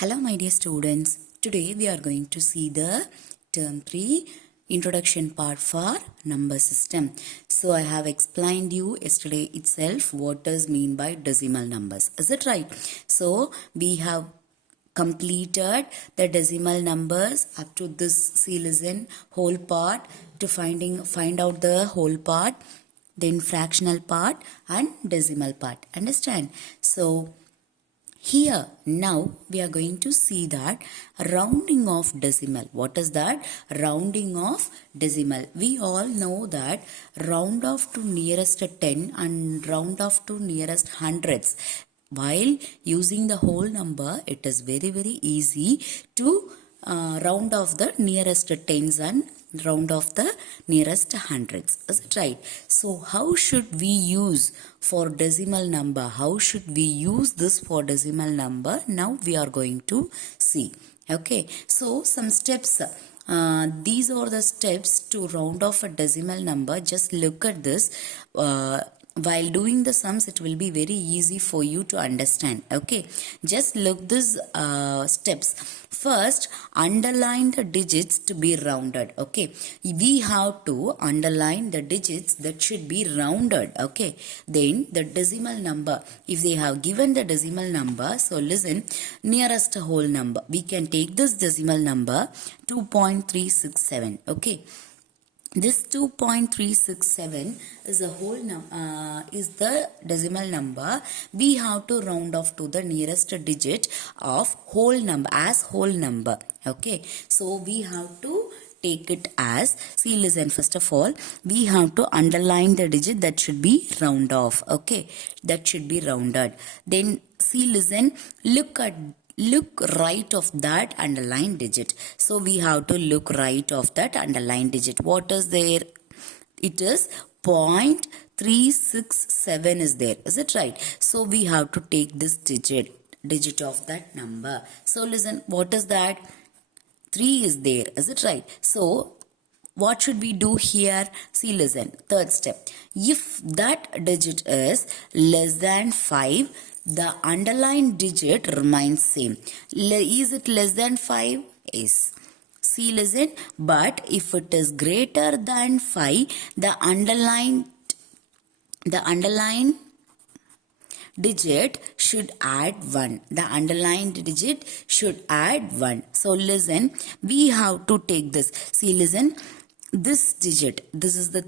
Hello my dear students, today we are going to see the term 3 introduction part for number system. So I have explained you yesterday itself what does mean by decimal numbers. Is it right? So we have completed the decimal numbers up to this. See, listen, whole part to find out the whole part, then fractional part and decimal part. Understand? So here now we are going to see that rounding of decimal. What is that? Rounding of decimal. We all know that round off to nearest 10 and round off to nearest hundreds. While using the whole number, it is very easy to round off the nearest tens and round off the nearest hundreds. Is it right? So how should we use for decimal number? How should we use this for decimal number? Now we are going to see. Okay, so some steps. These are the steps to round off a decimal number. Just look at this. While doing the sums, it will be very easy for you to understand. Okay, just look these steps. First, underline the digits to be rounded. Okay, we have to underline the digits that should be rounded. Okay, then the decimal number. If they have given the decimal number, so listen, nearest whole number. We can take this decimal number 2.367. Okay. This 2.367 is the is the decimal number. We have to round off to the nearest digit of whole number as whole number. Okay, so we have to take it as, see, listen, first of all we have to underline the digit that should be round off. Okay, that should be rounded. Then see, listen, look right of that underlined digit. So we have to look right of that underlined digit. What is there? It is 0.367 is there. Is it right? So we have to take this digit of that number. So listen, what is that? 3 is there. Is it right? So what should we do here? See, listen, third step. If that digit is less than 5, the underlined digit remains same. Is it less than 5? Yes. See, listen, but if it is greater than 5, the underlined digit should add 1. The underlined digit should add 1. So listen, we have to take this. See, listen, this digit, this is the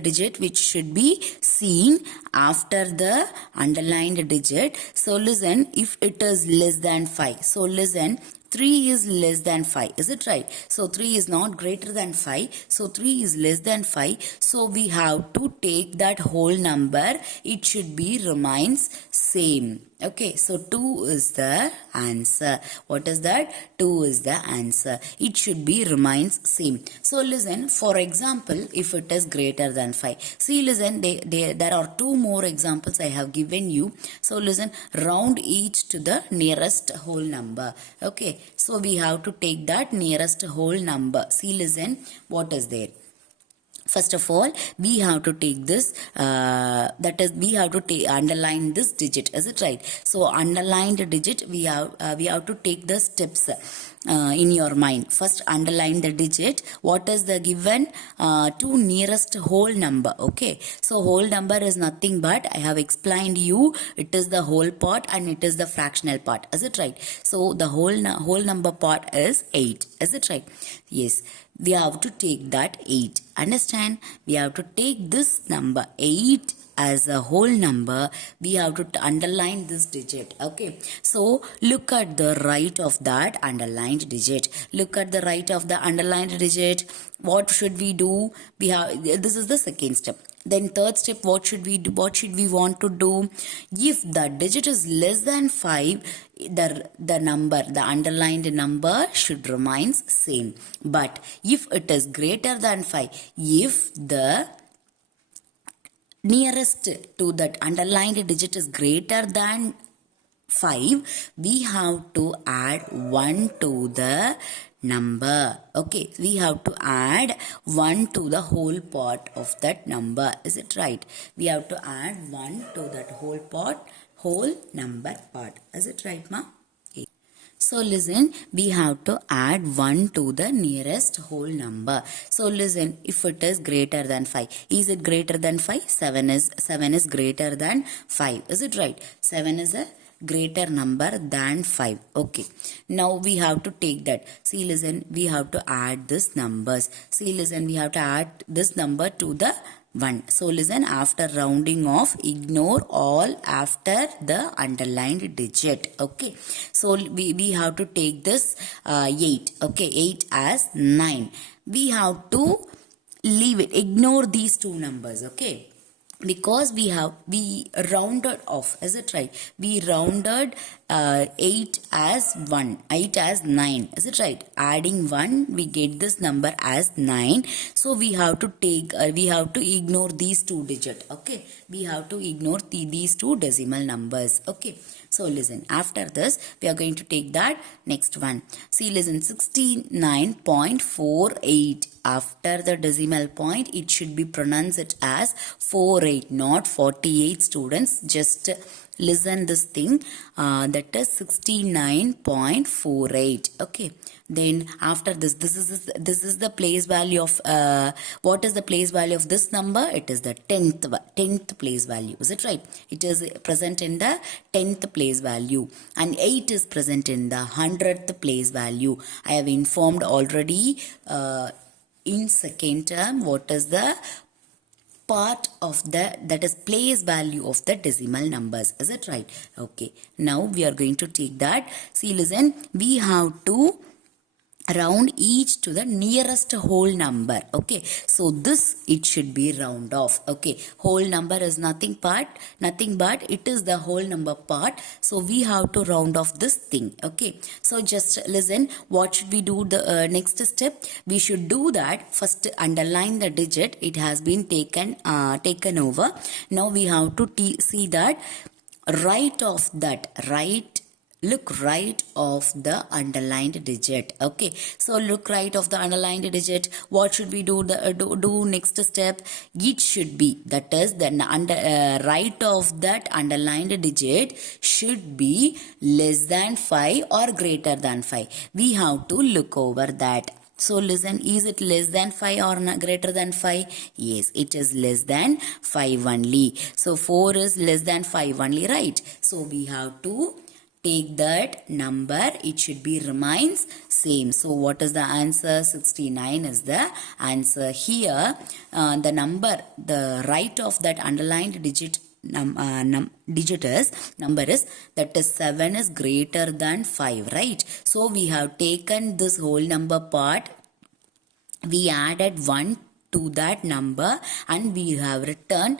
digit which should be seen after the underlined digit. So listen, if it is less than 5, so listen, 3 is less than 5. Is it right? So 3 is not greater than 5. So 3 is less than 5. So we have to take that whole number. It should be remains same. Okay, so 2 is the answer. What is that? 2 is the answer. It should be remains same. So listen, for example, if it is greater than 5. See, listen, there are 2 more examples I have given you. So listen, round each to the nearest whole number. Okay, so we have to take that nearest whole number. See, listen, what is there? First of all, we have to take this, that is, we have to underline this digit. Is it right? So underlined digit, we have to take the steps in your mind. First, underline the digit. What is the given? To nearest whole number. Okay, so whole number is nothing but, I have explained you, it is the whole part and it is the fractional part. Is it right? So the whole number part is 8. Is it right? Yes, we have to take that 8. Understand? We have to take this number 8 as a whole number. We have to underline this digit. Okay, so look at the right of that underlined digit. Look at the right of the underlined digit. What should we do? We have, this is the second step. Then third step, what should we do? What should we want to do? If the digit is less than 5, the underlined number should remain same. But if it is greater than 5, if the nearest to that underlined digit is greater than 5, we have to add 1 to the number. Okay, we have to add 1 to the whole part of that number. Is it right? We have to add 1 to that whole number part. Is it right, ma? So listen, we have to add 1 to the nearest whole number. So listen, if it is greater than 5, is it greater than 5? 7 is greater than 5. Is it right? 7 is a greater number than 5. Okay, now we have to take that. See, listen, we have to add this numbers. See, listen, we have to add this number to the 1. So listen, after rounding off, ignore all after the underlined digit. Okay, so we have to take this 8. Okay, 8 as 9. We have to leave it, ignore these two numbers. Okay, because we rounded off. Is it right? We rounded 8 as 1, 8 as 9. Is it right? Adding 1, we get this number as 9. So we have to take we have to ignore these two digits. Okay, we have to ignore these two decimal numbers. Okay, so listen, after this we are going to take that next one. See, listen, 69.48. After the decimal point, it should be pronounced as 48, not 48, students. Just listen this thing, that is 69.48. Okay, then after this is the place value of what is the place value of this number? It is the 10th place value. Is it right? It is present in the 10th place value, and 8 is present in the 100th place value. I have informed already in second term what is the part of that is place value of the decimal numbers. Is it right? Okay, now we are going to take that. See, listen, we have to round each to the nearest whole number. Okay, so this, it should be round off. Okay, whole number is nothing but it is the whole number part, so we have to round off this thing. Okay, so just listen, what should we do? The next step, we should do that. First, underline the digit. It has been taken over. Now we have to see that right of that, look right of the underlined digit. Okay, so look right of the underlined digit. What should we do? Do next step, it should be, that is the right of that underlined digit should be less than 5 or greater than 5. We have to look over that. So listen, is it less than 5 or greater than 5? Yes, it is less than 5 only. So 4 is less than 5 only, right? So we have to take that number, it should be remains same. So what is the answer? 69 is the answer here. The number, the right of that underlined digit number is that is 7 is greater than 5, right? So we have taken this whole number part, we added 1 to that number, and we have returned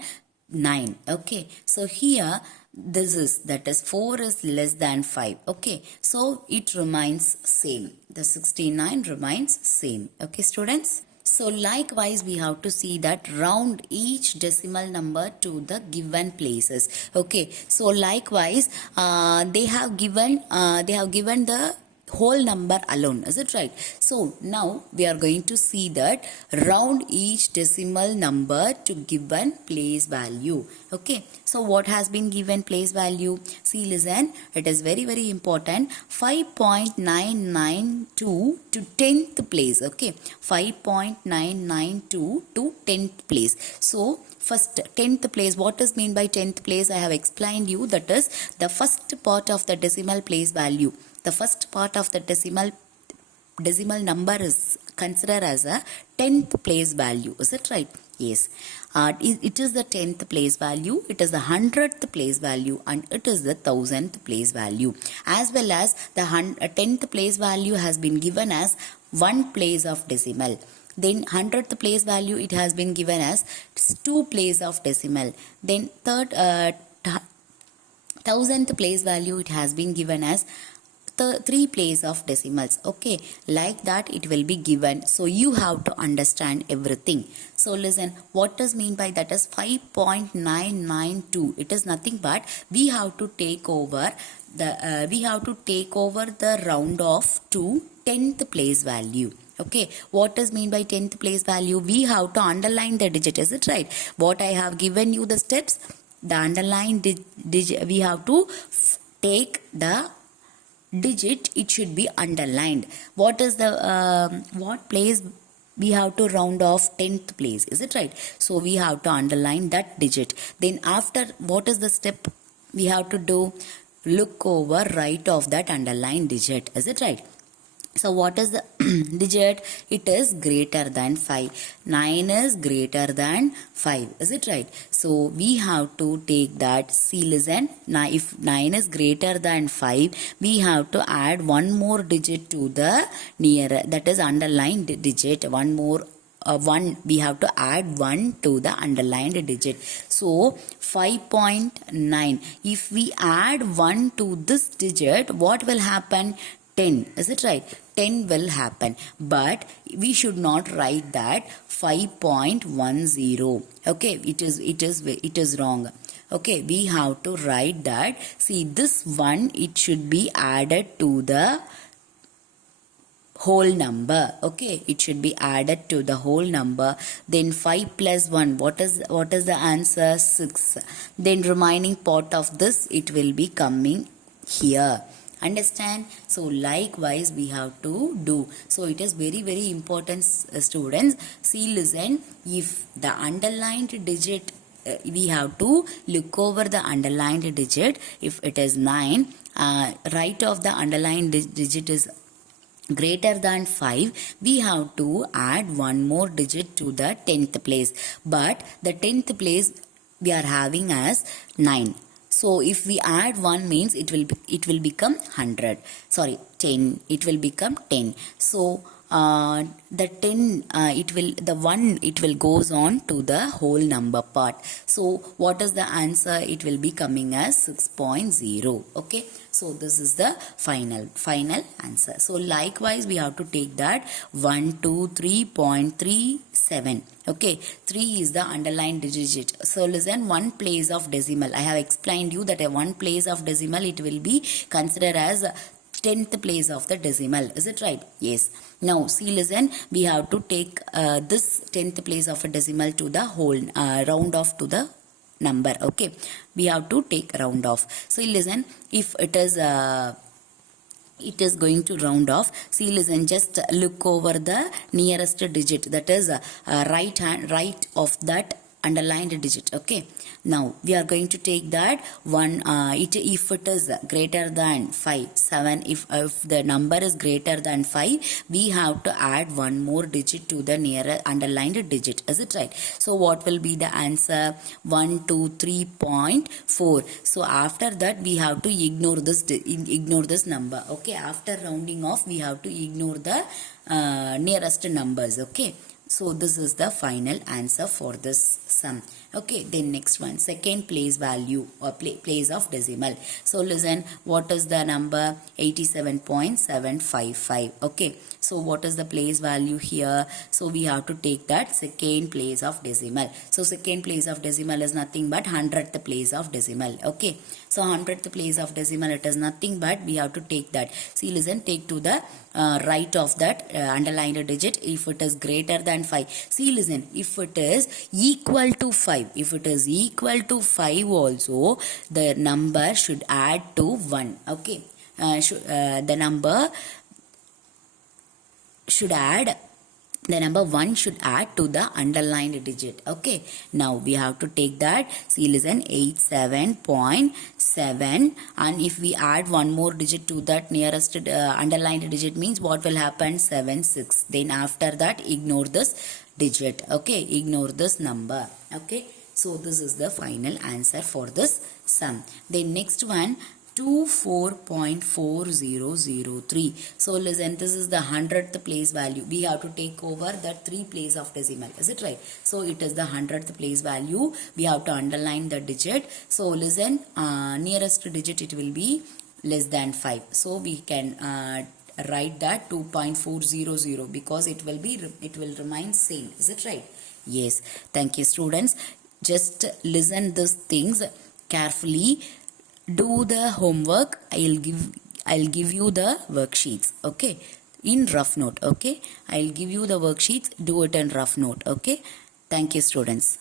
9. Okay, so here this is, that is 4 is less than 5. Okay, so it remains same, the 69 remains same. Okay, students, so likewise we have to see that round each decimal number to the given places. Okay, so likewise they have given the whole number alone. Is it right? So now we are going to see that round each decimal number to given place value. Okay, so what has been given place value? See, listen, it is very, very important. 5.992 to 10th place. Okay, 5.992 to 10th place. So first, 10th place, what is mean by 10th place? I have explained you, that is the first part of the decimal place value. The first part of the decimal number is considered as a 10th place value. Is it right? Yes. It is the 10th place value, it is the 100th place value, and it is the 1000th place value. As well as the 10th place value has been given as 1 place of decimal. Then 100th place value, it has been given as 2 place of decimal. Then 1000th place value, it has been given as 3 place of decimals. Okay, like that it will be given. So you have to understand everything. So listen, what does mean by that is 5.992. It is nothing but we have to take over the round off to 10th place value. Okay, what does mean by 10th place value? We have to underline the digit. Is it right? What I have given you the steps, the underline digit, we have to take the digit, it should be underlined. What is the what place we have to round off? 10th place, is it right? So we have to underline that digit. Then after, what is the step we have to do? Look over right of that underlined digit, is it right? So what is the digit? It is greater than 5. 9 is greater than 5. Is it right? So we have to take that. See, listen. Now if 9 is greater than 5, we have to add one more digit to the nearer, that is underlined digit. One more one, we have to add 1 to the underlined digit. So 5.9. If we add 1 to this digit, what will happen? 10, is it right? 10 will happen, but we should not write that 5.10. Okay, it is wrong. Okay, we have to write that. See, this one, it should be added to the whole number. Okay, it should be added to the whole number. Then 5 plus 1, what is the answer? 6. Then remaining part of this, it will be coming here. Understand? So likewise we have to do. So it is very, very important, students. See, listen. If the underlined digit, we have to look over the underlined digit. If it is 9, right of the underlined digit is greater than 5, we have to add one more digit to the 10th place. But the 10th place we are having as 9. So if we add 1 means it will become 100. Sorry, 10. It will become 10. So the 10, it will goes on to the whole number part. So what is the answer? It will be coming as 6.0. Okay. So this is the final answer. So likewise we have to take that 123.37. Okay, 3 is the underlined digit. So listen, one place of decimal. I have explained you that a one place of decimal, it will be considered as 10th place of the decimal. Is it right? Yes. Now see, listen, we have to take this 10th place of a decimal to the whole round off to the number. Okay, we have to take round off. So listen, if it is going to round off. See, listen, just look over the nearest digit, that is right of that underlined digit. Okay, now we are going to take that one, if it is greater than 5, 7, if the number is greater than 5, we have to add one more digit to the nearer underlined digit. Is it right? So what will be the answer? 123.4. So after that we have to ignore this number. Okay, after rounding off we have to ignore the nearest numbers. Okay, so this is the final answer for this sum. Okay, then next one, second place value or place of decimal. So listen, what is the number? 87.755. Okay, so what is the place value here? So we have to take that second place of decimal. So second place of decimal is nothing but 100th place of decimal. Okay, so 100th place of decimal, it is nothing but we have to take that. See, listen, take to the right of that underlined digit if it is greater than 5. See, listen, if it is equal to 5, if it is equal to 5 also, the number should add to 1. Okay, the number one should add to the underlined digit. Okay, now we have to take that. See, listen, 87.7, and if we add one more digit to that nearest underlined digit means what will happen? 76. Then after that ignore this digit. Okay, ignore this number. Okay, so this is the final answer for this sum. Then next one, 24.4003. So listen, this is the 100th place value. We have to take over that 3 place of decimal. Is it right? So it is the 100th place value. We have to underline the digit. So listen, nearest digit, it will be less than 5. So we can write that 2.400 because it will remain same. Is it right? Yes. Thank you, students. Just listen these things carefully. Do the homework. I'll give you the worksheets. Okay, in rough note. Okay, I'll give you the worksheets. Do it in rough note. Okay, thank you, students.